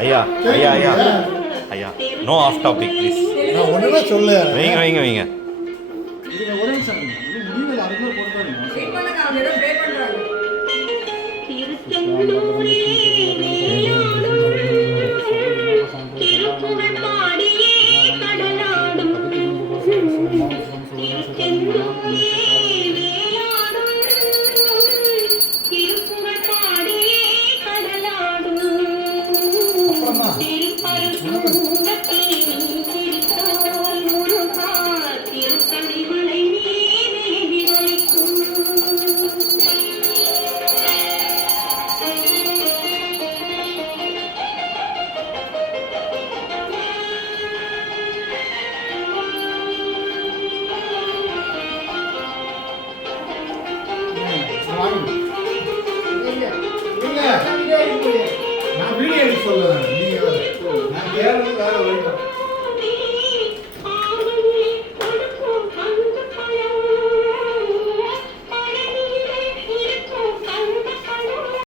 ஐயா ஐயா ஐயா ஐயா நோ ஆஃப் டாபிக் ப்ளீஸ். நான் ஒண்ணுமே சொல்ல. வைங்க வைங்க வைங்க. ஒரே நிமிஷம் முடியல அதுக்குள்ள போடுறாங்க. வெயிட் பண்ணுங்க அவங்க ஏதோ ப்ளே பண்றாங்க. நான் வீடியோ எடுக்க சொல்லுவேன். நீங்க நான் கேரளா வேற